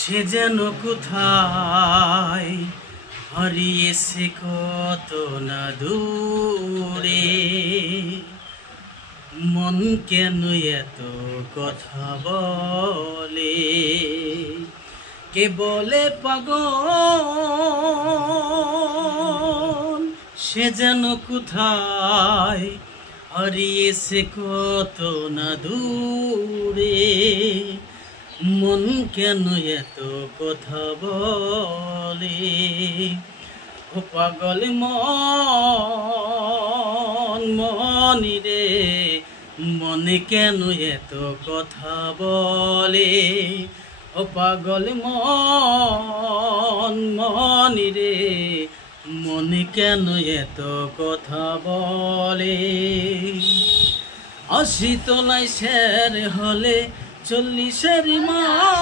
সে যেন কোথায় হারিয়েছে কত না দূরে। মন কেন এত কথা বলে, কে বলে পাগল। সে যেন কোথায় হারিয়েছে কত না দূরে। মন কেন এত কথা বলে, ও পাগল মন মনি রে, মনে কেন এত কথা বলে। ও পাগল মন মনি রে, মনে কেন এত কথা বলে। 80 তলায় শের হলে 40-এর মাছ